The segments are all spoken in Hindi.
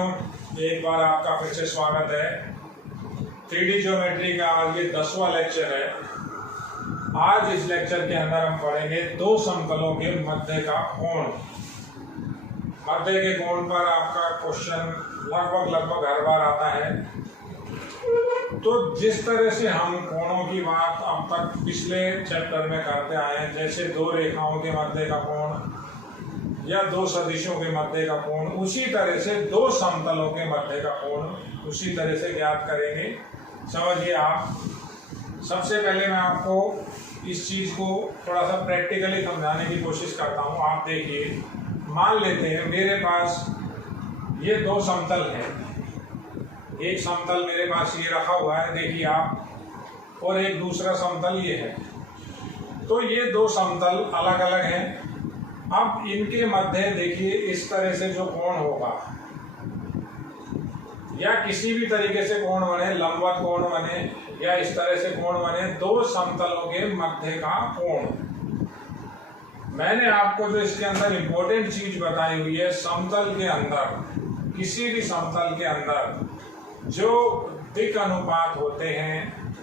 एक बार आपका फिर से स्वागत है। 3D ज्योमेट्री का आज ये 10वां लेक्चर है। आज इस लेक्चर के अंदर हम पढ़ेंगे दो समतलों के मध्य का कोण। मध्य के कोण पर आपका क्वेश्चन लगभग हर बार आता है। तो जिस तरह से हम कोणों की बात अब तक पिछले चैप्टर में करते आए हैं, जैसे दो रेखाओं के मध्य का कोण या दो सदिशों के मध्य का कोण, उसी तरह से दो समतलों के मध्य का कोण उसी तरह से ज्ञात करेंगे। समझिए आप। सबसे पहले मैं आपको इस चीज को थोड़ा सा प्रैक्टिकली समझाने की कोशिश करता हूँ। आप देखिए, मान लेते हैं मेरे पास ये दो समतल है। एक समतल मेरे पास ये रखा हुआ है, देखिए आप, और एक दूसरा समतल ये है। तो ये दो समतल अलग अलग हैं। अब इनके मध्य देखिए इस तरह से जो कोण होगा, या किसी भी तरीके से कोण बने, लंबवत कोण बने या इस तरह से कोण बने, दो समतलों के मध्य का कोण। मैंने आपको जो इसके अंदर इंपॉर्टेंट चीज बताई हुई है, समतल के अंदर, किसी भी समतल के अंदर जो दिक् अनुपात होते हैं,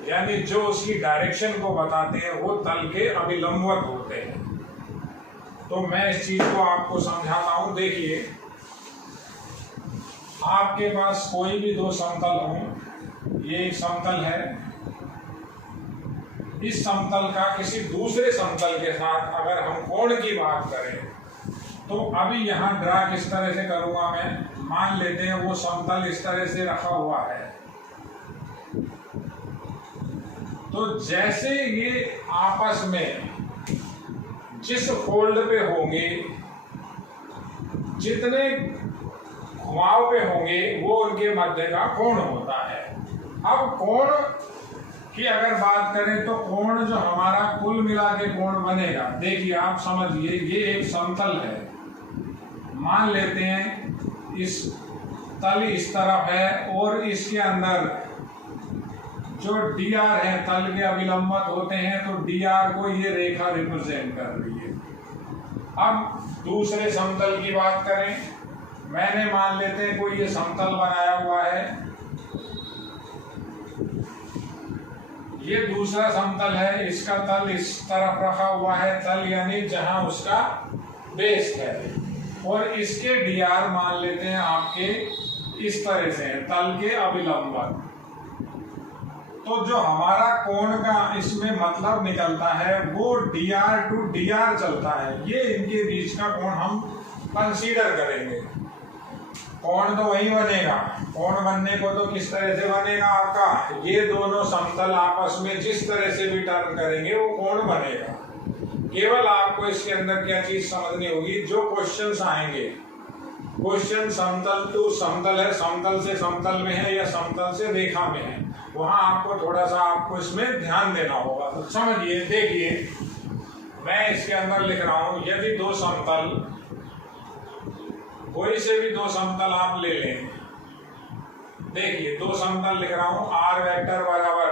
यानी जो उसकी डायरेक्शन को बताते हैं, वो तल के अभिलंबवत होते हैं। तो मैं इस चीज को आपको समझाता हूं। देखिए, आपके पास कोई भी दो समतल हो, ये एक समतल है, इस समतल का किसी दूसरे समतल के साथ अगर हम कोण की बात करें, तो अभी यहां ड्रा किस तरह से करूंगा मैं। मान लेते हैं वो समतल इस तरह से रखा हुआ है। तो जैसे ये आपस में जिस फोल्ड पे होंगे, जितने घुमाव पे होंगे, वो उनके मध्य का कोण होता है। अब कोण की अगर बात करें तो कोण जो हमारा कुल मिला के कोण बनेगा, देखिए आप समझिए, ये एक समतल है। मान लेते हैं इस तल इस तरफ है और इसके अंदर जो dr है, तल के अभिलंबवत होते हैं, तो dr को ये रेखा रिप्रेजेंट कर रही है। अब दूसरे समतल की बात करें, मैंने मान लेते हैं कोई ये समतल बनाया हुआ है, ये दूसरा समतल है, इसका तल इस तरफ रखा हुआ है, तल यानी जहां उसका बेस है, और इसके dr मान लेते हैं आपके इस तरह से है, तल के अभिलंबवत। तो जो हमारा कोण का इसमें मतलब निकलता है वो dr टू dr चलता है। ये इनके बीच का कोण हम कंसीडर करेंगे। कोण तो वही बनेगा। कोण बनने को तो किस तरह से बनेगा आपका, ये दोनों समतल आपस में जिस तरह से भी टर्न करेंगे वो कोण बनेगा। केवल आपको इसके अंदर क्या चीज समझनी होगी, जो क्वेश्चंस आएंगे, क्वेश्चन समतल टू समतल है, समतल से समतल में है या समतल से रेखा में है, वहां आपको थोड़ा सा आपको इसमें ध्यान देना होगा। तो समझिए, देखिए मैं इसके अंदर लिख रहा हूं, यदि दो समतल, कोई से भी दो समतल आप ले लें, देखिए दो समतल लिख रहा हूं, r वेक्टर बराबर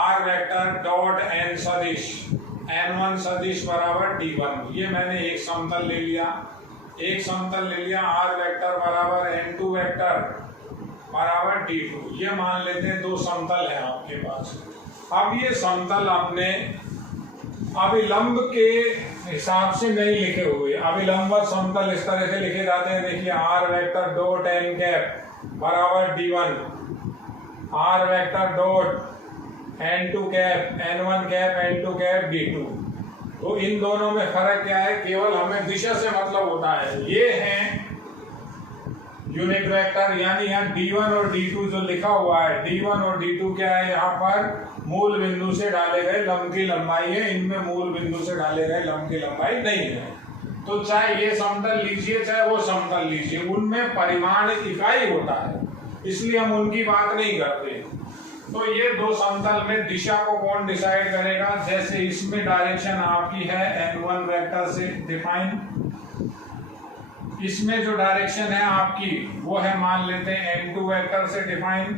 r वेक्टर डॉट n सदिश, n1 सदिश बराबर d1। ये मैंने एक समतल ले लिया, एक समतल ले लिया, r वेक्टर बराबर n2 वेक्टर बराबर d2। ये मान लेते हैं दो समतल है आपके पास। अब ये समतल आपने अभिलंब के हिसाब से नहीं लिखे हुए, अभिलंबवत समतल इस तरह से लिखे जाते हैं। देखिए r vector dot n cap बराबर d1, r vector dot n2 cap n1 cap n2 cap d2। तो इन दोनों में फर्क क्या है, केवल हमें दिशा से मतलब होता है। ये हैं यूनिट वेक्टर, यानी यहाँ d1 और d2 जो लिखा हुआ है, d1 और d2 क्या है, यहाँ पर मूल बिंदु से डाले गए लंब की लंबाई है, इनमें मूल बिंदु से डाले गए लंब की लंबाई नहीं है। तो चाहे ये समतल लीजिए चाहे वो समतल लीजिए, उनमें परिमाण इकाई होता है, इसलिए हम उनकी बात नहीं करते। तो ये दो समतल में दिशा को कौन डिसाइड करेगा, जैसे इसमें डायरेक्शन आपकी है n1 वेक्टर से डिफाइन, इसमें जो डायरेक्शन है आपकी वो है मान लेते हैं n2 वेक्टर से डिफाइन।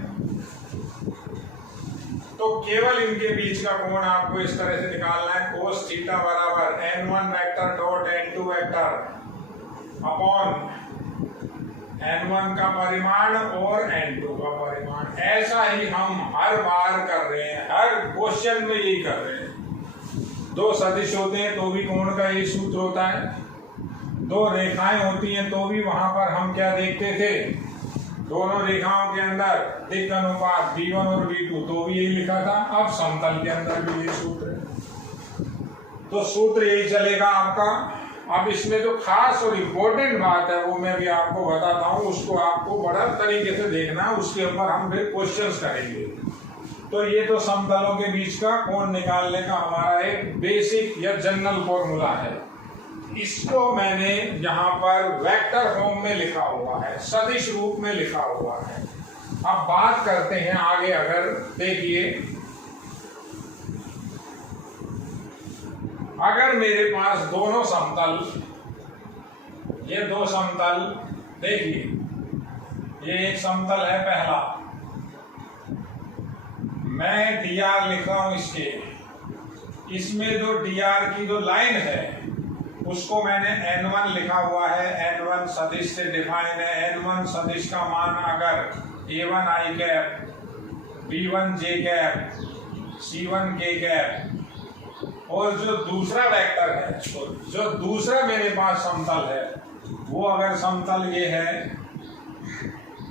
तो केवल इनके बीच का कोण आपको इस तरह से निकालना है, cos थीटा बराबर n1 vector dot n2 vector upon N1 का परिमाण और N2 का परिमाण। ऐसा ही हम हर बार कर रहे हैं, हर क्वेश्चन में यही कर रहे हैं। दो सदिश होते हैं तो भी कोण का यही सूत्र होता है, दो रेखाएं होती हैं तो भी वहां पर हम क्या देखते थे, दोनों रेखाओं के अंदर दिक् अनुपात B1 और B2 तो भी यही लिखा था। अब समतल के अंदर भी यही सूत्र है, तो सूत्र यही चलेगा आपका। अब इसमें जो खास और इम्पोर्टेंट बात है वो मैं भी आपको बताता हूँ, उसको आपको बड़ा तरीके से देखना है, उसके ऊपर हम फिर क्वेश्चंस करेंगे। तो ये तो समतलों के बीच का कोण निकालने का हमारा एक बेसिक या जनरल फॉर्मूला है। इसको मैंने यहाँ पर वेक्टर फॉर्म में लिखा हुआ है, सदिश रूप में लिखा हुआ है। अब बात करते हैं आगे। अगर देखिए, अगर मेरे पास दोनों समतल, ये दो समतल, देखिए ये एक समतल है पहला, मैं dr लिख रहा हूं इसके, इसमें जो dr की जो लाइन है उसको मैंने n1 लिखा हुआ है, n1 सदिश से डिफाइन है। n1 सदिश का मान अगर a1 i cap, b1 j cap, c1 k cap, और जो दूसरा वेक्टर है, तो जो दूसरा मेरे पास समतल है वो अगर समतल ये है,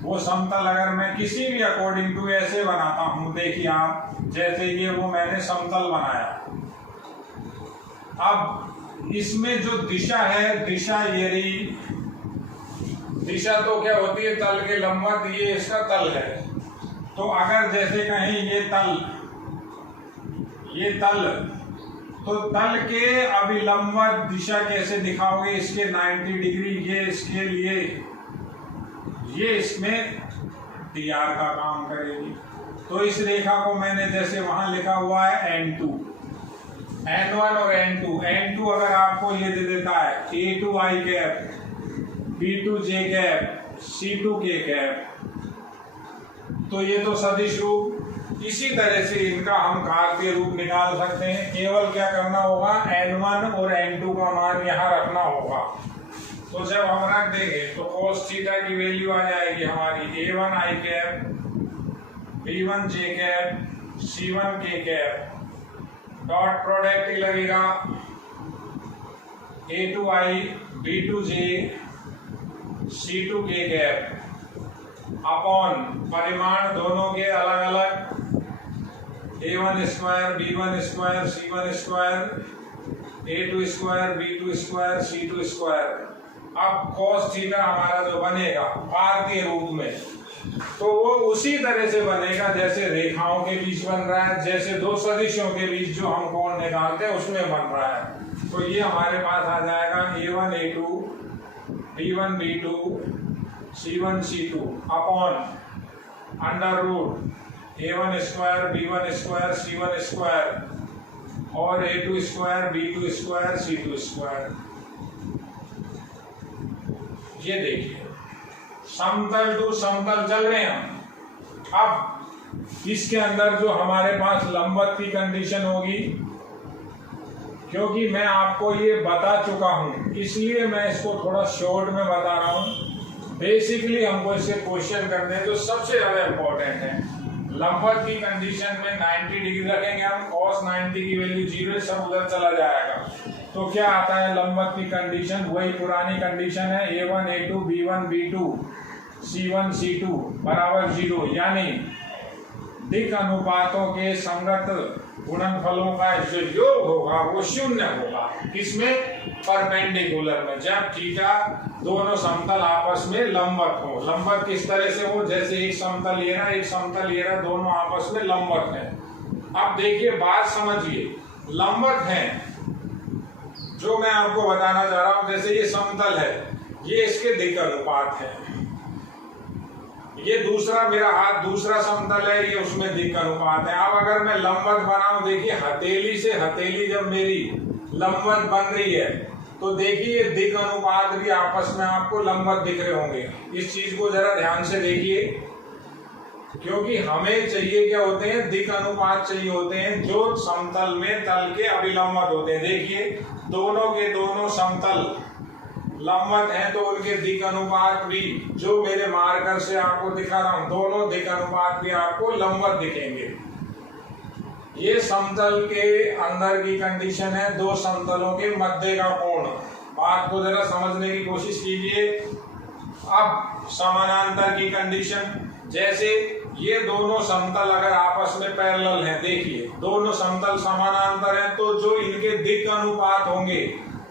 वो समतल अगर मैं किसी भी अकॉर्डिंग टू ऐसे बनाता हूं, देखिए आप, जैसे ये वो मैंने समतल बनाया। अब इसमें जो दिशा है, दिशा ये रही, दिशा तो क्या होती है तल के लंबवत, ये इसका तल है। तो अगर जैसे कहीं ये तल, तो तल के अभिलंबवत दिशा कैसे दिखाओगे, इसके 90 डिग्री, ये इसके लिए, ये इसमें dr का काम करेगी। तो इस रेखा को मैंने जैसे वहां लिखा हुआ है n2, n1 और n2 अगर आपको ये दे देता है a2 i cap, b2 j cap, c2 k cap, तो ये तो सदिश रूप। इसी तरह से इनका हम घातीय रूप निकाल सकते हैं। केवल क्या करना होगा, n1 और n2 का मान यहाँ रखना होगा। तो जब हम रख देंगे तो cos थीटा की वैल्यू आ जाएगी हमारी a1 i cap, b1 j cap, c1 k cap, dot product ही लगेगा a2 i, b2 j, c2 k cap upon परिमाण दोनों के अलग अलग a1 square, b1 square, c1 square, a2 square, b2 square, c2 square. अब cos थीटा हमारा जो बनेगा घातीय रूप में, तो वो उसी तरह से बनेगा जैसे रेखाओं के बीच बन रहा है, जैसे दो सदिशों के बीच जो हम कोण निकालते हैं उसमें बन रहा है। तो ये हमारे पास आ जाएगा a1 a2, b1 b2, c1 c2 अपॉन under root a1 square, b1 square, c1 square और a2 square, b2 square, c2 square. ये देखिए समतल टू समतल चल रहे हैं। अब इसके अंदर जो हमारे पास लंबवत की कंडीशन होगी, क्योंकि मैं आपको ये बता चुका हूं इसलिए मैं इसको थोड़ा शॉर्ट में बता रहा हूं। बेसिकली हमको इससे क्वेश्चन करने हैं जो सबसे ज्यादा इंपॉर्टेंट है। लंबवत की कंडीशन में 90 डिग्री रखेंगे हम, cos 90 की वैल्यू 0, सब उधर चला जाएगा। तो क्या आता है लंबवत की कंडीशन, वही पुरानी कंडीशन है a1 a2 b1 b2 c1 c2 बराबर 0, यानी दिक् अनुपातों के संगत गुणनफलों का जो योग होगा वो शून्य होगा। किसमें, परपेंडिकुलर में, जब थीटा दोनों समतल आपस में लंबवत हो। लंबवत किस तरह से हो, जैसे एक समतल ये रहा, एक समतल ये रहा, दोनों आपस में लंबवत है। अब देखिए बात समझिए, लंबवत है जो मैं आपको बताना चाह रहा हूं, जैसे ये समतल है, ये इसके दिक् अनुपात है। ये दूसरा मेरा हाथ दूसरा समतल है, ये उसमें दिक् अनुपात है। अब अगर मैं लंबवत बनाऊं, देखिए हथेली से हथेली जब मेरी लंबवत बन रही है तो देखिए दिक् अनुपात भी आपस में आपको लंबवत दिख रहे होंगे। इस चीज को जरा ध्यान से देखिए, क्योंकि हमें चाहिए क्या होते हैं, दिक् अनुपात चाहिए होते हैं जो समतल में तल के अभिलंबवत होते हैं। देखिए दोनों के दोनों समतल लंबवत हैं तो उनके दिक् अनुपात भी, जो मेरे मार्कर से आपको दिखा रहा हूं, दोनों दिक् अनुपात भी आपको लंबवत दिखेंगे। ये समतल के अंदर की कंडीशन है, दो समतलों के मध्य का कोण। बात को जरा समझने की कोशिश कीजिए। अब समानांतर की कंडीशन, जैसे ये दोनों समतल अगर आपस में पैरेलल हैं, देखिए दोनों समतल समानांतर हैं, तो जो इनके दिक् अनुपात होंगे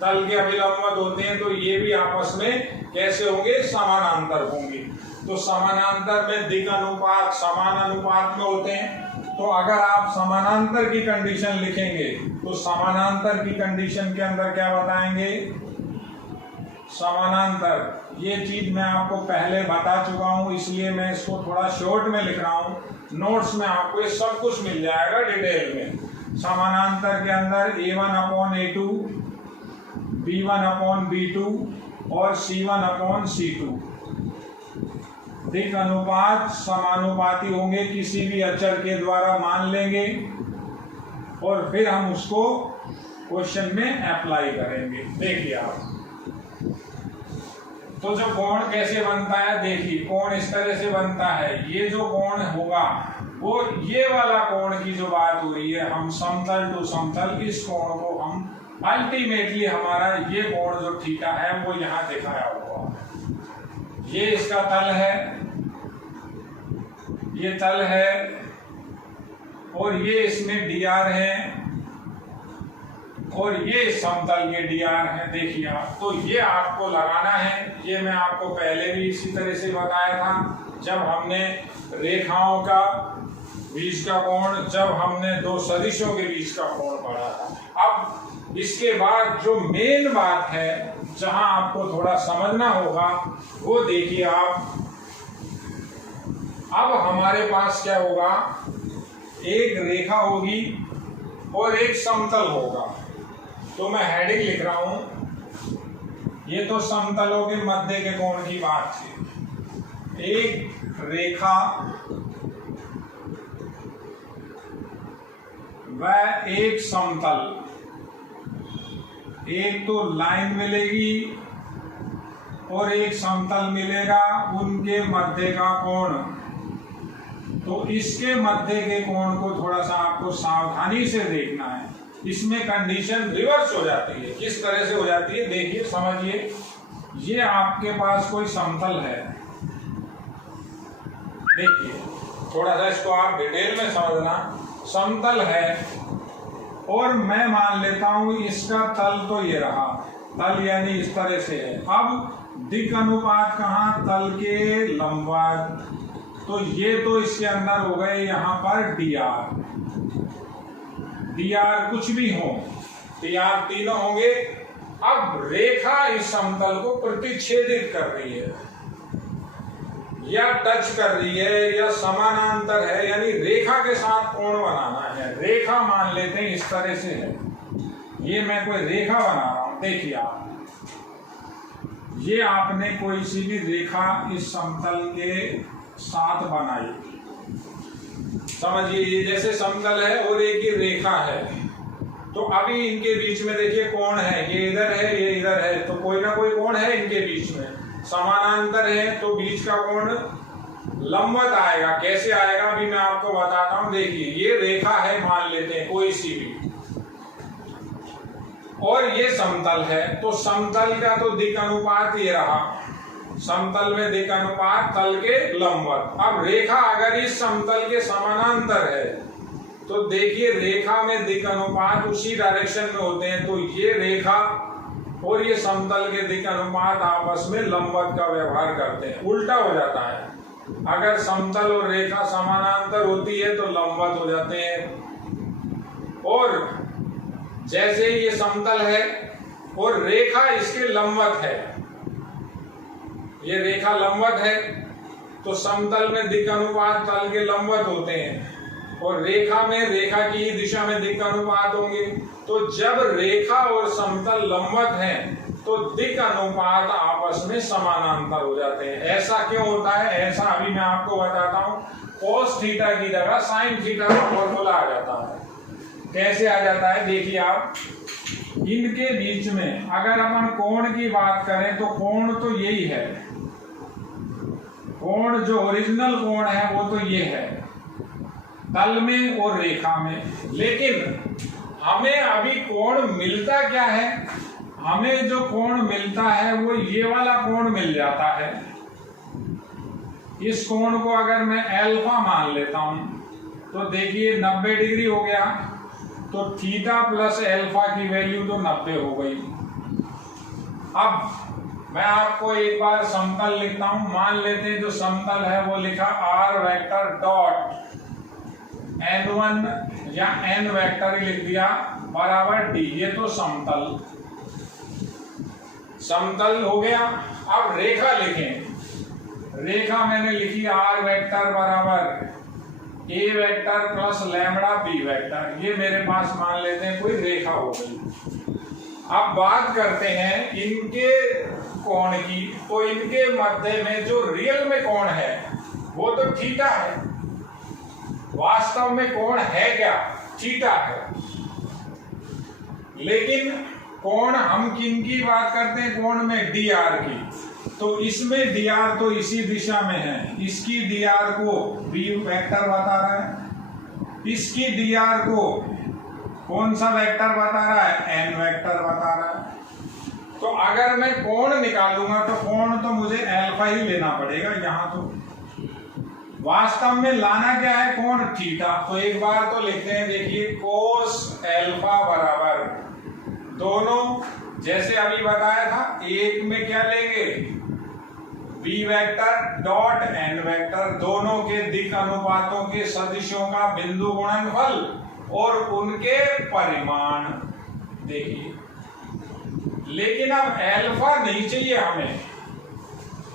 तल के अभिलंबवत होते हैं, तो ये भी आपस में कैसे होंगे, समानांतर होंगे। तो समानांतर में दिक् अनुपात समान अनुपात में होते हैं। तो अगर आप समानांतर की कंडीशन लिखेंगे तो समानांतर की कंडीशन के अंदर क्या बताएंगे, समानांतर, ये चीज मैं आपको पहले बता चुका हूं, इसलिए मैं इसको थोड़ा शॉर्ट में लिख रहा हूं। नोट्स में आपको ये सब कुछ मिल जाएगा डिटेल में। समानांतर के अंदर A1/A2, B1/B2 और C1/C2 दिक् अनुपात समानुपाती होंगे, किसी भी अचर के द्वारा मान लेंगे और फिर हम उसको क्वेश्चन में अप्लाई करेंगे। देखिए आप, तो जो कोण कैसे बनता है, देखिए कोण इस तरह से बनता है। ये जो कोण होगा वो ये वाला कोण की जो बात हो रही है, हम समतल टू समतल, इस कोण को हम अल्टीमेटली हमारा ये कोण जो थीटा है वो यहाँ दिखाया हुआ है। ये इसका तल है, ये तल है और ये इसमें dr है और ये समतल के dr है। देखिए आप, तो ये आपको लगाना है। ये मैं आपको पहले भी इसी तरह से बताया था जब हमने रेखाओं का बीच का कोण, जब हमने दो सदिशों के बीच का कोण पढ़ा था। अब इसके बाद जो मेन बात है, जहां आपको थोड़ा समझना होगा, वो देखिए आप। अब हमारे पास क्या होगा, एक रेखा होगी और एक समतल होगा। तो मैं हेडिंग लिख रहा हूं, ये तो समतलों के मध्य के कोण की बात थी। एक रेखा व एक समतल, एक तो लाइन मिलेगी और एक समतल मिलेगा, उनके मध्य का कोण। तो इसके मध्य के कोण को थोड़ा सा आपको सावधानी से देखना है। इसमें कंडीशन रिवर्स हो जाती है। किस तरह से हो जाती है, देखिए समझिए। ये आपके पास कोई समतल है, देखिए थोड़ा सा इसको आप डिटेल में समझना। समतल है और मैं मान लेता हूं इसका तल तो ये रहा, तल यानी इस तरह से है। अब दिक् अनुपात कहाँ, तल के लंबवत। तो ये तो इसके अंदर हो गए यहाँ पर dr, dr कुछ भी हो, dr तीनों होंगे। अब रेखा इस समतल को प्रतिच्छेदित कर रही है या टच कर रही है या समानांतर है, यानी रेखा के साथ कोण बनाना है। रेखा मान लेते हैं इस तरह से है, ये मैं कोई रेखा बना रहा हूं। देखिए आप, ये आपने कोई सी भी रेखा इस समतल के साथ बनाई, समझिए ये जैसे समतल है और एक ही रेखा है। तो अभी इनके बीच में देखिए कोण है, ये इधर है ये इधर है, तो कोई ना कोई कोण है इनके बीच में। समानांतर है तो बीच का कोण लंबवत आएगा। कैसे आएगा अभी मैं आपको बताता हूं। देखिए ये रेखा है, मान लेते हैं कोई सी भी, और ये समतल है। तो समतल का तो दिक् अनुपात ये रहा, समतल में दिक् अनुपात तल के लंबवत। अब रेखा अगर इस समतल के समानांतर है तो देखिए रेखा में दिक् अनुपात उसी डायरेक्शन में होते हैं। तो ये रेखा और ये समतल के दिक् अनुपात आपस में लंबवत का व्यवहार करते हैं, उल्टा हो जाता है। अगर समतल और रेखा समानांतर होती है तो लंबवत हो जाते हैं। और जैसे ये समतल है और रेखा इसके लंबवत है, ये रेखा लंबवत है तो समतल में दिक् अनुपात तल के लंबवत होते हैं और रेखा में रेखा की दिशा में दिक् अनुपात होंगे। तो जब रेखा और समतल लंबवत हैं तो दिक् अनुपात आपस में समानांतर हो जाते हैं। ऐसा क्यों होता है, ऐसा अभी मैं आपको बताता हूं। cos थीटा की जगह sin थीटा का फॉर्मूला आ जाता है। कैसे आ जाता है देखिए आप, इनके बीच में अगर अपन कोण की बात करें तो कोण तो यही है, कोण जो ओरिजिनल कोण है वो तो ये है तल में और रेखा में। लेकिन हमें अभी कोण मिलता क्या है, हमें जो कोण मिलता है वो ये वाला कोण मिल जाता है। इस कोण को अगर मैं अल्फा मान लेता हूं तो देखिए 90 डिग्री हो गया, तो थीटा प्लस अल्फा की वैल्यू तो 90 हो गई। अब मैं आपको एक बार समतल लिखता हूं। मान लेते हैं जो समतल है वो लिखा r वेक्टर डॉट n1 या n वेक्टर ही लिख दिया बराबर d। ये तो समतल समतल हो गया। अब रेखा लिखें। रेखा मैंने लिखी r वेक्टर बराबर a vector plus lambda b vector. ये मेरे पास मान लेते हैं कोई रेखा हो गई। अब बात करते हैं इनके कोण की। तो इनके मध्य में जो रियल में कोण है वो तो थीटा है। वास्तव में कोण है क्या, थीटा है। लेकिन कोण हम किन की बात करते हैं, कोण में dr की। तो इसमें dr तो इसी दिशा में है, इसकी dr को b वेक्टर बता रहा है, इसकी dr को कौन सा वेक्टर बता रहा है, n वेक्टर बता रहा है। तो अगर मैं कोण निकालूंगा तो कोण तो मुझे अल्फा ही लेना पड़ेगा। यहाँ तो वास्तव में लाना क्या है, कोण थीटा। तो एक बार तो लिखते हैं, देखिए कोस अल्फा बराबर दोनों जैसे अभी बताया था, एक में क्या लेंगे b vector dot n vector, दोनों के दिक् अनुपातों के सदिशों का बिंदु गुणनफल और उनके परिमाण। देखिए लेकिन अब अल्फा नहीं चाहिए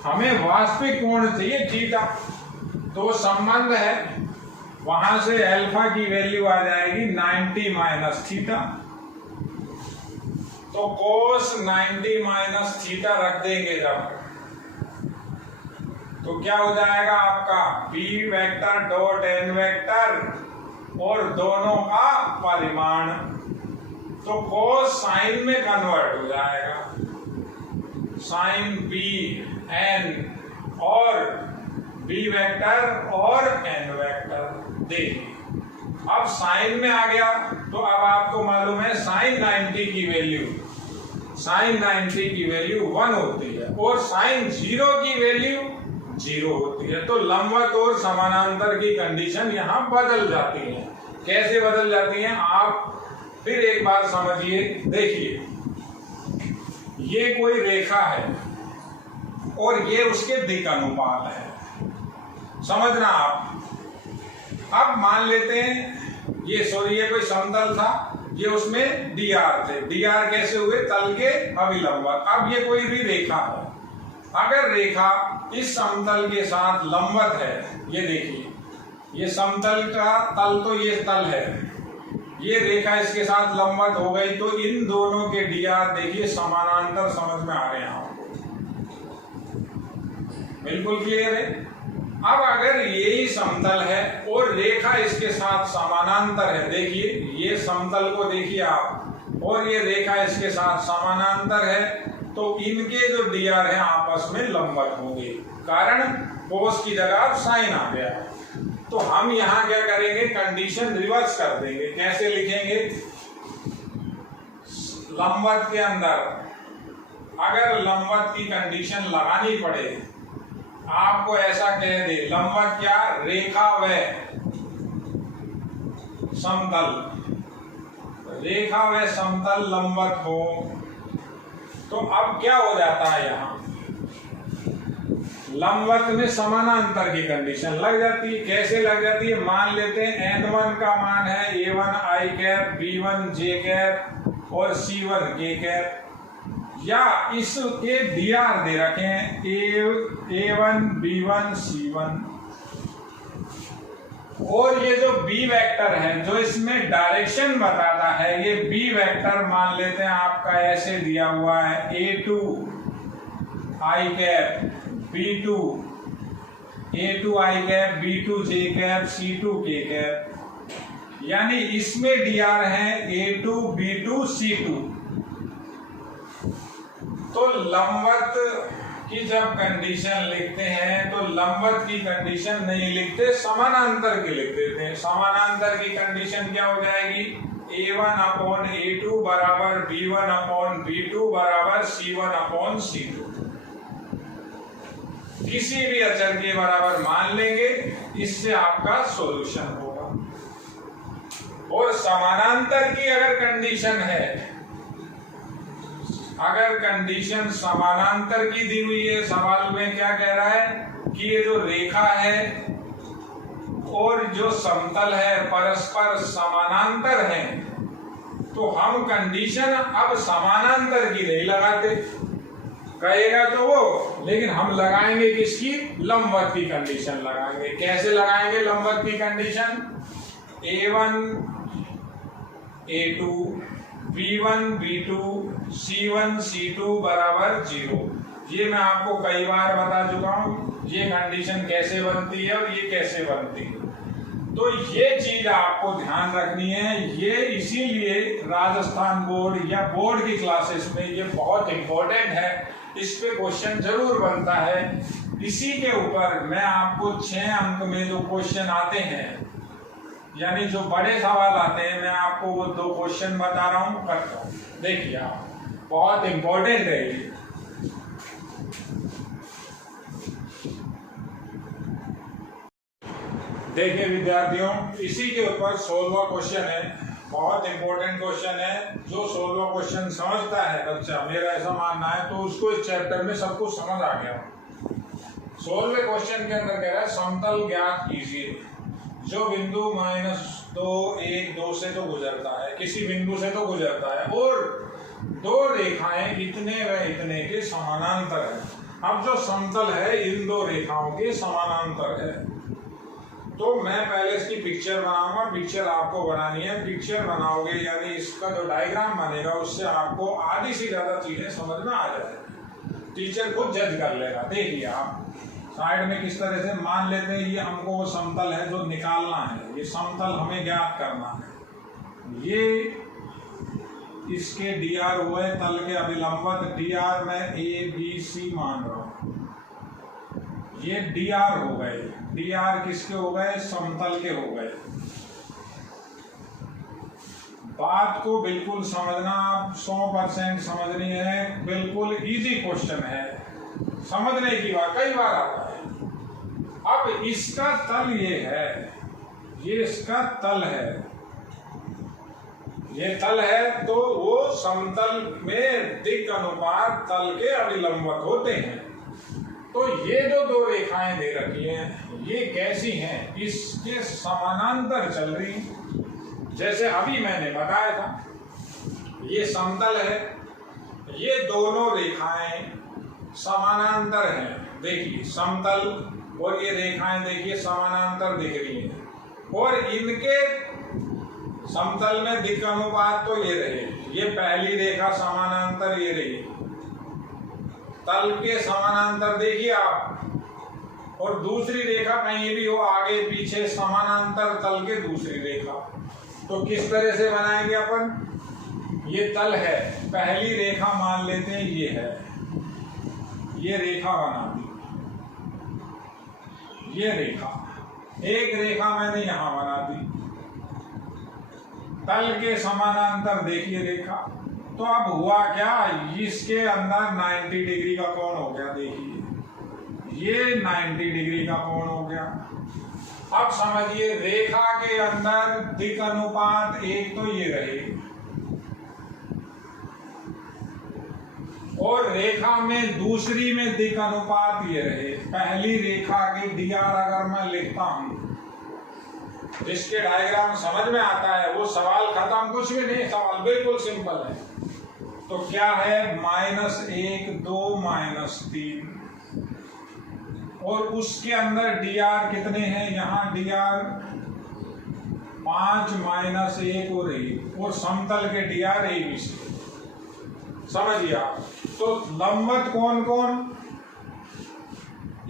हमें वास्तविक कोण चाहिए थीटा। तो संबंध है, वहां से अल्फा की वैल्यू आ जाएगी 90 माइनस थीटा। तो कोस 90 माइनस थीटा रख देंगे जब, तो क्या हो जाएगा आपका b vector dot n vector और दोनों का परिमाण। तो कोस साइन में कन्वर्ट हो जाएगा, साइन b n और b वेक्टर और n वेक्टर। देखिए अब साइन में आ गया तो अब आपको मालूम है साइन 90 की वैल्यू, साइन 90 की वैल्यू 1 होती है और साइन 0 की वैल्यू 0 होती है। तो लंबवत और समानांतर की कंडीशन यहाँ बदल जाती है। कैसे बदल जाती हैं आप फिर एक बार समझिए। देखिए ये कोई रेखा है और ये उसके दिक् अनुपात है, समझना आप। अब मान लेते हैं ये ये कोई समतल था, ये उसमें dr थे। dr कैसे हुए, तल के अभिलंबवत। अब ये कोई भी रेखा है, अगर रेखा इस समतल के साथ लंबवत है, ये देखिए ये समतल का तल तो ये तल है, ये रेखा इसके साथ लंबवत हो गई, तो इन दोनों के dr देखिए समानांतर समझ में आ रहे हैं आपको, बिल्कुल क्लियर है। अब अगर यही समतल है और रेखा इसके साथ समानांतर है, देखिए ये समतल को देखिए आप और ये रेखा इसके साथ समानांतर है, तो इनके जो dr है आपस में लंबवत होंगे। कारण कोस की जगह अब साइन आ गया। तो हम यहाँ क्या करेंगे, कंडीशन रिवर्स कर देंगे। कैसे लिखेंगे, लंबवत के अंदर अगर लंबवत की कंडीशन लगानी पड़े, आपको ऐसा कह दे लंबवत क्या, रेखा व समतल, रेखा व समतल लंबवत हो। तो अब क्या हो जाता है, यहाँ लंबवत में समानांतर की कंडीशन लग जाती है। कैसे लग जाती है, मान लेते हैं n1 का मान है a1 i cap, b1 j cap और c1 k कैप, या इसके dr दे रखे हैं a1 b1 c1। और ये जो b वेक्टर है जो इसमें डायरेक्शन बताता है, ये b वेक्टर मान लेते हैं आपका ऐसे दिया हुआ है a2 i cap, b2 i cap, b2 j cap, c2 k cap. यानी इसमें dr है a2 b2 c2 तो लंबवत की जब कंडीशन लिखते हैं तो लंबवत की कंडीशन नहीं लिखते, समानांतर की लिख देते हैं। समानांतर की कंडीशन क्या हो जाएगी? A1/A2 बराबर B1/B2 बराबर C1/C2। किसी भी अचर के बराबर मान लेंगे, इससे आपका सॉल्यूशन होगा। और समानांतर की अगर कंडीशन है, अगर कंडीशन समानांतर की दी हुई है, सवाल में क्या कह रहा है कि ये जो रेखा है और जो समतल है परस्पर समानांतर हैं, तो हम कंडीशन अब समानांतर की नहीं लगाते, कहेगा तो वो, लेकिन हम लगाएंगे किसकी? लंबवत की कंडीशन लगाएंगे। कैसे लगाएंगे लंबवत की condition? A1 A2 B1 B2 C1 C2 बराबर 0। ये मैं आपको कई बार बता चुका हूं, ये कंडीशन कैसे बनती है और ये कैसे बनती है। तो ये चीज आपको ध्यान रखनी है। ये इसीलिए राजस्थान बोर्ड या बोर्ड की क्लासेस में ये बहुत इंपॉर्टेंट है, इस पे क्वेश्चन जरूर बनता है। इसी के ऊपर मैं आपको 6 अंक में जो क्वेश्चन आते हैं, यानी जो बड़े सवाल आते हैं, मैं आपको वो 2 क्वेश्चन बता रहा हूं, करता हूं। देखिए आप, बहुत इंपॉर्टेंट है ये। देखिए विद्यार्थियों, इसी के ऊपर 16वां क्वेश्चन है, बहुत इंपॉर्टेंट क्वेश्चन है। जो 16वां क्वेश्चन समझता है बच्चा, मेरा ऐसा मानना है, तो उसको इस चैप्टर में सब कुछ समझ आ गया। 16वें क्वेश्चन के अंदर कह रहा है समतल ज्ञात कीजिए जो बिंदु -2 1 2 से तो गुजरता है, किसी बिंदु से तो गुजरता है, और 2 रेखाएं इतने व इतने के समानांतर है। अब जो समतल है इन 2 रेखाओं के समानांतर है, तो मैं पहले इसकी पिक्चर बनाऊंगा। पिक्चर आपको बनानी है, पिक्चर बनाओगे यानी इसका जो डायग्राम बनेगा उससे आपको आधी से ज्यादा चीजें समझ में आ जाएगी। टीचर खुद जज कर लेगा। देखिए आप साइड में किस तरह से मान लेते हैं, ये हमको वो समतल है जो निकालना है, ये समतल हमें ज्ञात करना है। ये इसके dr हुए तल के अभिलंबवत, dr में ABC मान रहा हूं, ये dr हो गए। dr किसके हो गए? समतल के हो गए। बात को बिल्कुल समझना, आप 100% समझनी है, बिल्कुल इजी क्वेश्चन है, समझने की बात कई बार आता है। अब इसका तल ये है, ये इसका तल है, ये तल है, तो वो समतल में दिक् अनुपात तल के अभिलंबवत होते हैं। तो ये जो 2 रेखाएं दे रखी हैं, ये कैसी हैं? इसके समानांतर चल रही हैं। जैसे अभी मैंने बताया था, ये समतल है, ये दोनों रेखाएं समानांतर हैं। देखिए समतल और ये रेखाएं देखिए समानांतर दिख रही हैं, और इनके समतल में दिक् अनुपात तो ये रहे, ये पहली रेखा समानांतर ये रही, तल के समानांतर देखिए आप, और दूसरी रेखा कहीं भी हो आगे पीछे समानांतर तल के दूसरी रेखा। तो किस तरह से बनाएंगे अपन? ये तल है, पहली रेखा मान लेते हैं ये है, ये रेखा बना दी, ये रेखा, एक रेखा मैंने यहां बना दी, तल के समानांतर देखिए रेखा। तो अब हुआ क्या? इसके अंदर 90 डिग्री का कोण हो गया। देखिए ये 90 डिग्री का कोण हो गया। अब समझिए रेखा के अंदर दिक् अनुपात एक तो ये रहे, और रेखा में दूसरी में दिक् अनुपात ये रहे। पहली रेखा के dr अगर मैं लिखता हूं, जिसके डायग्राम समझ में आता है, वो सवाल खत्म, कुछ भी नहीं, सवाल बिल्कुल सिंपल है। तो क्या है? -1 2 -3, और उसके अंदर dr कितने हैं? यहाँ dr 5 -1 और 1, और समतल के dr ABC। समझिए आप। तो लंबवत कौन कौन?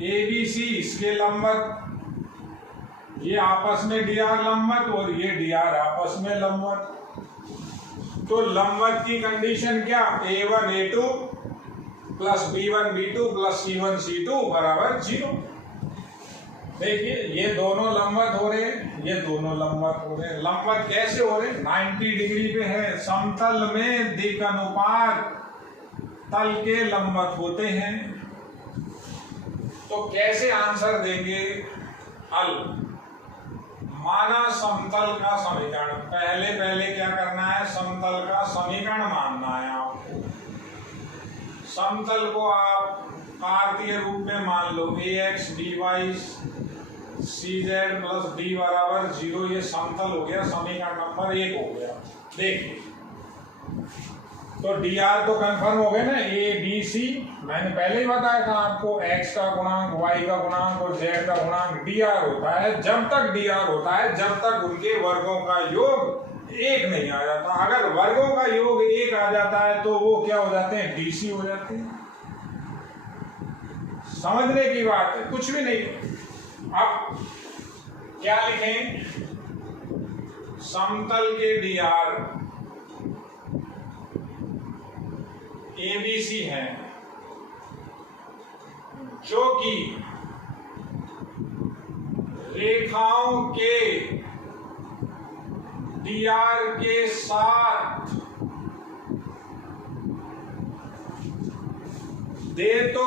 ABC इसके लंबवत, ये आपस में dr लंबवत, और ये dr आपस में लंबवत। तो लंबवत की कंडीशन क्या? A1 A2 plus B1 B2 plus C1 C2 बराबर 0। देखिए ये दोनों लंबवत हो रहे हैं, ये दोनों लंबवत हो रहे हैं। लंबवत कैसे हो रहे हैं? 90 डिग्री पे है। समतल में दिक् अनुपात तल के लंबवत होते हैं। तो कैसे आंसर देंगे? हल माना समतल का समीकरण। पहले क्या करना है? समतल का समीकरण मानना है आपको। समतल को आप कार्तीय रूप में मान लो, ax dy cz plus d बराबर 0। ये समतल हो गया, समीकरण नंबर 1 हो गया। देखिए तो dr तो कंफर्म हो गए ना, a b c। मैंने पहले ही बताया था आपको, x का गुणांक, y का गुणांक और z का गुणांक dr होता है। जब तक dr होता है, जब तक उनके वर्गों का योग 1 नहीं आ जाता। अगर वर्गों का योग 1 आ जाता है तो वो क्या हो जाते हैं? dc हो जाते हैं। समझने की बात है, कुछ भी नहीं। अब क्या लिखें? समतल के dr ABC हैं, जो कि रेखाओं के dr के साथ दे तो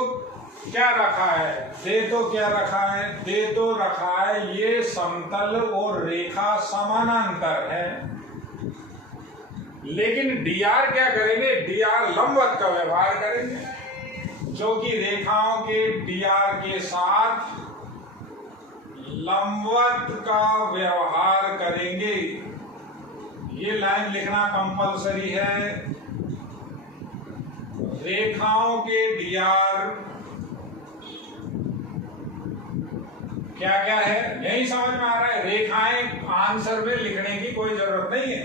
क्या रखा है? दे तो रखा है ये समतल और रेखा समानांतर है। लेकिन dr क्या करेंगे? dr लंबवत का व्यवहार करेंगे, जो कि रेखाओं के dr के साथ लंबवत का व्यवहार करेंगे। ये लाइन लिखना कंपलसरी है। रेखाओं के dr क्या क्या है? यही समझ में आ रहा है। रेखाएं आंसर में लिखने की कोई जरूरत नहीं है।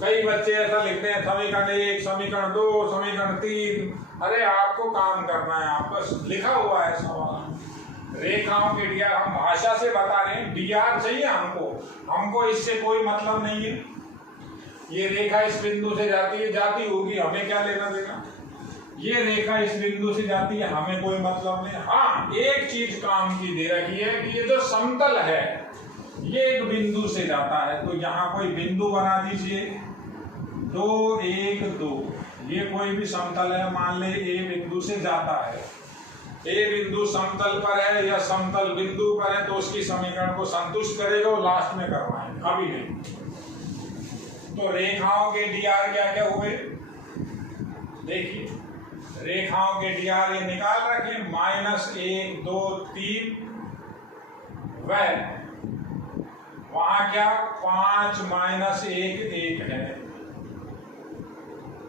कई बच्चे ऐसा लिखते हैं, समीकरण 1, समीकरण 2, समीकरण 3। अरे आपको काम करना है, आप बस लिखा हुआ है सवाल। रेखाओं के dr हम भाषा से बता रहे हैं, dr चाहिए हमको इससे कोई मतलब नहीं है। ये रेखा इस बिंदु से जाती होगी, हमें क्या लेना देना। ये रेखा इस बिंदु से जाती है, हमें कोई मतलब नहीं। हाँ, एक चीज काम की दे रखी है कि ये जो समतल है ये एक बिंदु से जाता है। तो यहाँ कोई बिंदु बना दीजिए, 2 1 2। ये कोई भी समतल है, मान ले ए बिंदु से जाता है। ए बिंदु समतल पर है या समतल बिंदु पर है, तो उसकी समीकरण को संतुष्ट करेगा, वो लास्ट में करवाएंगे, अभी नहीं। तो रेखाओं के dr क्या क्या हुए? देखिए रेखाओं के dr ये निकाल रखे, -1 2 3। वहां क्या 5 -1 1 है।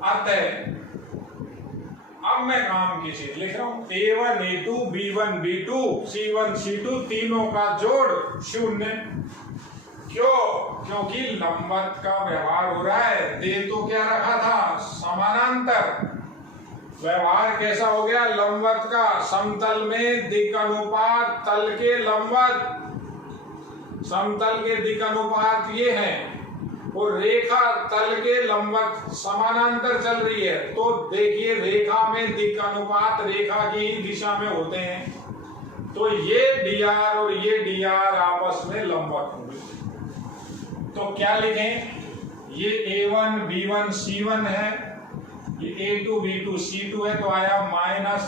अतः अब मैं काम की चीज लिख रहा हूं, A1 A2 B1 B2 C1 C2 तीनों का जोड़ 0। क्यों? क्योंकि लंबवत का व्यवहार हो रहा है। दे तो क्या रखा था? समानांतर। व्यवहार कैसा हो गया? लंबवत का। समतल में दिक् अनुपात तल के लंबवत। समतल के दिक् अनुपात ये है और रेखा तल के लंबवत समानांतर चल रही है। तो देखिए रेखा में दिक् अनुपात रेखा की ही दिशा में होते हैं। तो ये dr और ये dr आपस में लंबवत होंगे। तो क्या लिखें? ये A1 B1 C1 है, ये A2 B2 C2 है। तो आया -a +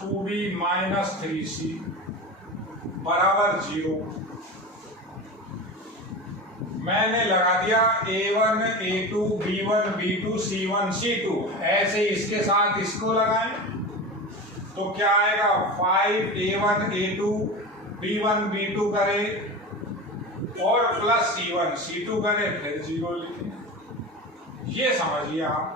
2b - 3c बराबर 0। मैंने लगा दिया A1 A2 B1 B2 C1 C2। ऐसे इसके साथ इसको लगाएं तो क्या आएगा? 5 A1 A2 B1 B2 करें और प्लस C1 C2 करें, फिर 0 लिखें। ये समझिए आप।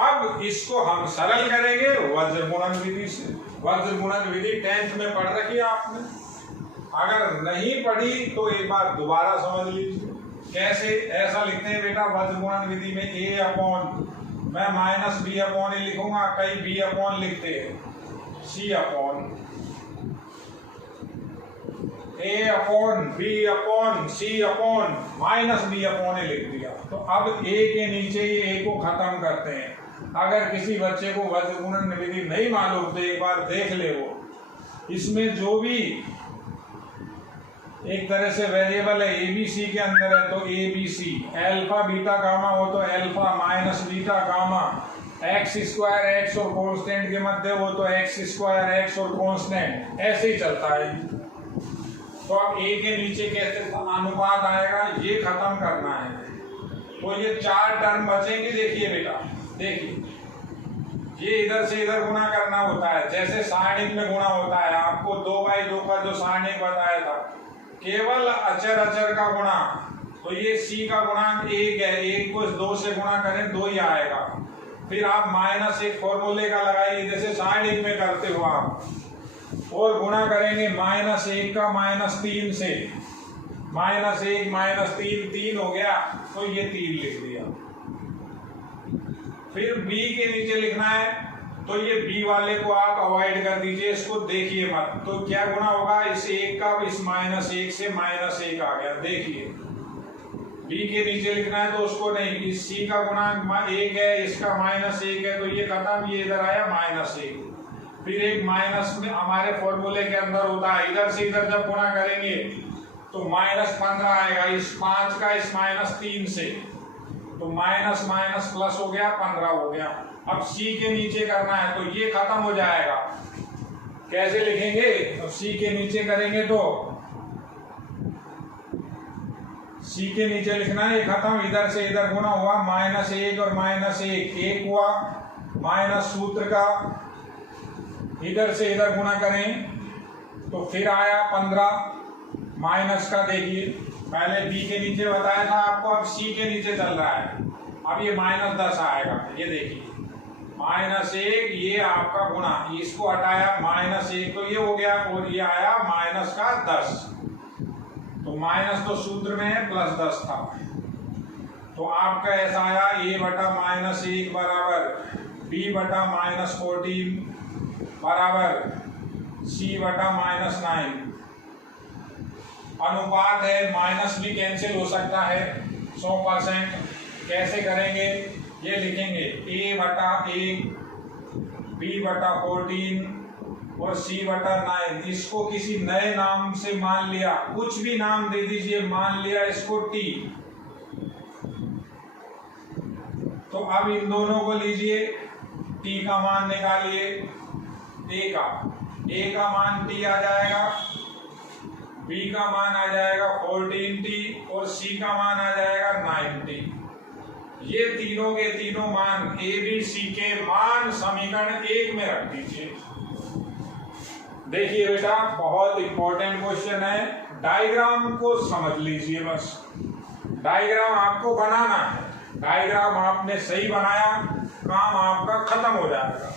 अब इसको हम सरल करेंगे वज्र गुणन विधि से। वज्र गुणन विधि 10th में पढ़ रखी है आपने, अगर नहीं पढ़ी तो एक बार दोबारा समझ लीजिए। कैसे? ऐसा लिखते हैं बेटा, वज्र गुणन विधि में A/, मैं -B/A लिखूंगा, कई B/ लिखते हैं, C/A/B/C -B/A लिख दिया। तो अब A के नीचे ये A को खत्म करते हैं, अगर किसी बच्चे को वज्र गुणन विधि नहीं मालूम तो एक बार देख ले। वो इसमें जो भी एक तरह से वेरिएबल है एबीसी के अंदर है तो एबीसी, अल्फा बीटा गामा हो तो alpha minus beta gamma, x square x और कांस्टेंट के मध्य हो तो एक्स स्क्वायर एक्स और कांस्टेंट, ऐसे ही चलता है। तो अब ए के नीचे कैसे अनुपात आएगा ये खत्म करना है। तो ये 4 टर्म बचेंगे। देखिए बेटा, देखिए ये इधर से इधर गुणा करना होता है, जैसे सारणिक में गुणा होता है। आपको 2/2 का जो सारणिक बताया था, केवल अचर अचर का गुणा, तो ये सी का गुणांक 1 है, 1 को 2 से गुणा करें 2 ही आएगा। फिर आप -1 फॉर्मूले का लगाइए जैसे सारणिक में करते हो आप, और गुणा करेंगे -1 का -3 से, -1 -3 3 हो गया, तो ये 3 लिख दिया। फिर b के नीचे लिखना है तो ये b वाले को आप अवॉइड कर दीजिए, इसको देखिए मत। तो क्या गुणा होगा, इस 1 का इस -1 से -1 आ गया। देखिए b के नीचे लिखना है तो उसको नहीं, इस c का गुणांक 1 है, इसका -1 है, तो ये खत्म, ये इधर आया -1। फिर एक माइनस में हमारे फॉर्मूले के अंदर होता है, इधर से इधर जब गुणा करेंगे तो -15 आएगा, इस 5 का इस -3 से, तो माइनस माइनस प्लस हो गया, 15 हो गया। अब सी के नीचे करना है तो ये खत्म हो जाएगा। कैसे लिखेंगे, तो सी के नीचे करेंगे तो सी के नीचे लिखना है, ये खत्म, इधर से इधर गुणा हुआ, -1 और -1 1 हुआ, माइनस सूत्र का इधर से इधर गुणा करें तो फिर आया 15, माइनस का देखिए पहले बी के नीचे बताया था आपको, अब सी के नीचे चल रहा है। अब ये -10 आएगा, ये देखिए -1, ये आपका गुणा, इसको हटाया -1 तो ये हो गया, और ये आया -10, तो माइनस तो सूत्र में है, +10 था, तो आपका ऐसा आया a बटा -1 बराबर b बटा -14 बराबर c बटा -9। अनुपात है, माइनस भी कैंसिल हो सकता है 100%। कैसे करेंगे, ये लिखेंगे a बटा 1 b बटा 14 और c बटा 9। इसको किसी नए नाम से मान लिया, कुछ भी नाम दे दीजिए, मान लिया इसको t। तो अब इन दोनों को लीजिए, t का मान निकालिए, a का मान t आ जाएगा, b का मान आ जाएगा 14t और c का मान आ जाएगा 9t। ये तीनों के तीनों मान a b c के मान समीकरण 1 में रख दीजिए। देखिए बेटा, बहुत इंपॉर्टेंट क्वेश्चन है, डायग्राम को समझ लीजिए बस। डायग्राम आपको बनाना है, डायग्राम आपने सही बनाया, काम आपका खत्म हो जाएगा।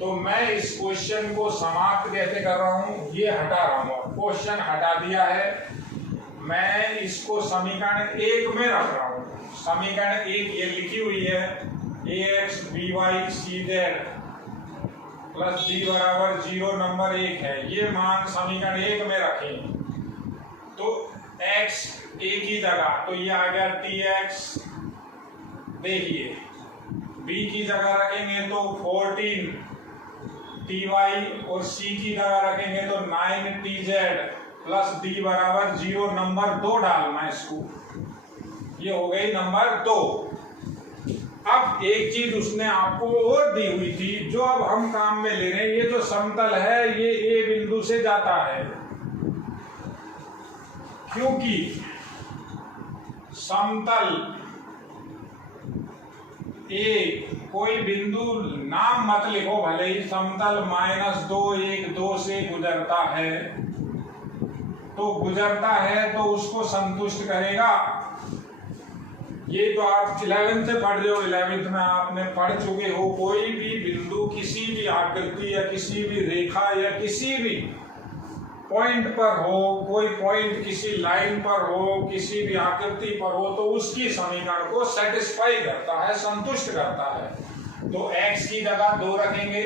तो मैं इस क्वेश्चन को समाप्त कैसे कर रहा हूं, ये हटा रहा हूं, क्वेश्चन हटा दिया है, मैं इसको समीकरण 1 में रख रहा हूं। समीकरण 1 ये लिखी हुई है, ax by cz plus d बराबर 0 नंबर 1 है, ये मान समीकरण 1 में रखें। तो x a की जगह, तो ये आ गया tx। देखिए b की जगह रखेंगे तो 14 ty और c की जगह रखेंगे तो 9tz प्लस d बराबर 0 नंबर 2 डालना इसको, ये हो गई नंबर 2। अब एक चीज उसने आपको और दी हुई थी जो अब हम काम में ले रहे हैं, ये जो समतल है ये a बिंदु से जाता है, क्योंकि समतल a कोई बिंदु नाम मत लिखो, भले ही समतल -2 1 2 से गुजरता है, तो गुजरता है तो उसको संतुष्ट करेगा। ये तो आप 11th से पढ़ रहे हो, 11th में आपने पढ़ चुके हो, कोई भी बिंदु किसी भी आकृति या किसी भी रेखा या किसी भी पॉइंट पर हो, कोई पॉइंट किसी लाइन पर हो, किसी भी आकृति पर हो, तो उसकी समीकरण को सेटिस्फाई करता है, संतुष्ट करता है। तो x की जगह 2 रखेंगे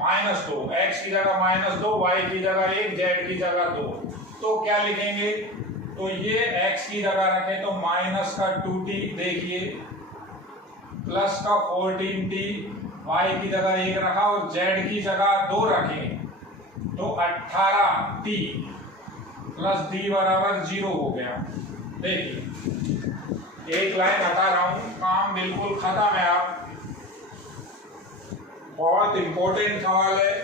-2, x की जगह -2, y की जगह 1, z की जगह 2। तो क्या लिखेंगे, तो ये x की जगह रखें तो -2t, देखिए प्लस का 14t, y की जगह 1 रखा और z की जगह 2 रखें तो 18t प्लस d बराबर 0 हो गया। देखिए एक लाइन हटा रहा हूं, काम बिल्कुल खत्म है। आप बहुत इंपॉर्टेंट सवाल है।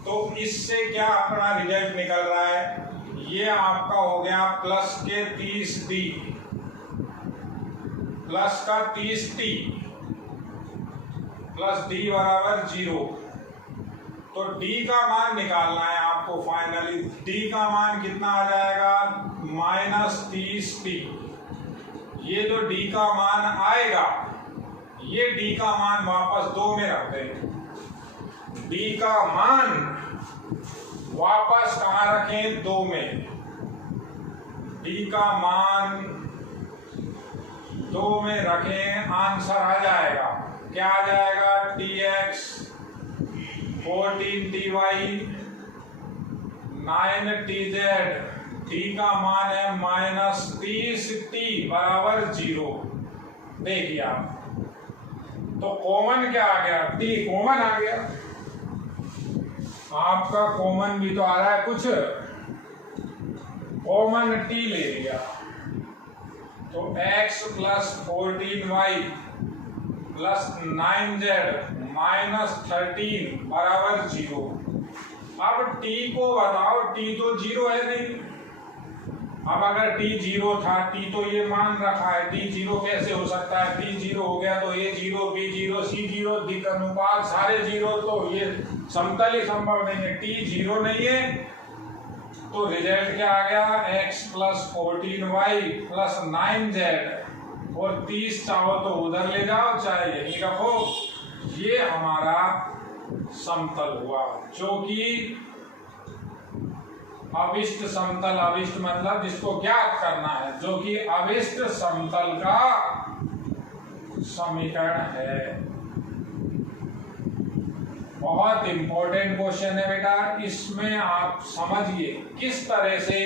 तो इससे क्या अपना रिजल्ट निकल रहा है, ये आपका हो गया प्लस के 30d प्लस का 30t प्लस d बराबर 0। तो d का मान निकालना है आपको फाइनली। d का मान कितना आ जाएगा, -30t। ये जो d का मान आएगा, ये d का मान वापस 2 में रख देंगे। d का मान वापस कहाँ रखें, 2 में। d का मान 2 में रखें, आंसर आ जाएगा। क्या आ जाएगा, tx 14ty 9tz। d का मान है -30t बराबर 0। देखिए आप, तो कॉमन क्या आ गया, t कॉमन आ गया। आपका कॉमन भी तो आ रहा है कुछ, कॉमन t ले लिया तो x plus 14y plus 9z minus 13 बराबर 0। अब t को बताओ, t तो 0 है नहीं। अब अगर t 0 था, t तो ये मान रखा है, t 0 कैसे हो सकता है, t 0 हो गया तो a 0 b 0 c 0 दिक् अनुपात सारे 0, तो ये समतल ही संभव नहीं है। t 0 नहीं है तो रिजल्ट क्या आ गया, x plus 14y plus 9z और 30 चाहो तो उधर ले जाओ चाहे यही रखो। ये हमारा समतल हुआ, जो कि अविष्ट समतल, अविष्ट मतलब जिसको ज्ञात करना है, जो कि अविष्ट समतल का समीकरण है। बहुत इंपॉर्टेंट क्वेश्चन है बेटा। इसमें आप समझिए किस तरह से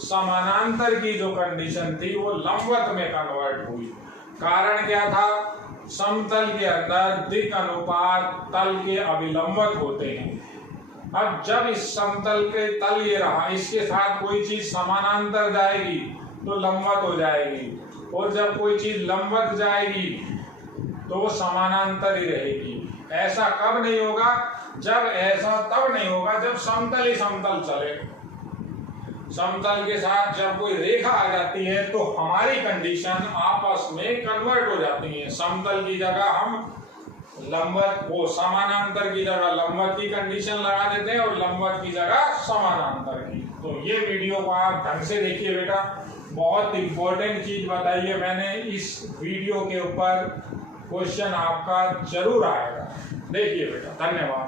समानांतर की जो कंडीशन थी वो लंबवत में कन्वर्ट हुई। कारण क्या था, समतल के अंदर दिक् अनुपात तल के अभिलंबवत होते हैं। अब जब इस समतल के तल ये रहा, इसके साथ कोई चीज समानांतर जाएगी तो लंबवत हो जाएगी, और जब कोई चीज लंबवत जाएगी तो वो समानांतर ही रहेगी। ऐसा कब नहीं होगा, जब ऐसा तब नहीं होगा जब समतल ही समतल चले। समतल के साथ जब कोई रेखा आ जाती है तो हमारी कंडीशन आपस में कन्वर्ट हो जाती है। समतल की जगह हम लंबवत, वो समानांतर की जगह लंबवत की कंडीशन लगा देते हैं और लंबवत की जगह समानांतर की। तो ये वीडियो को आप ढंग से देखिए बेटा, बहुत इंपॉर्टेंट चीज बताई है मैंने। इस वीडियो के ऊपर क्वेश्चन आपका जरूर आएगा। देखिए बेटा, धन्यवाद।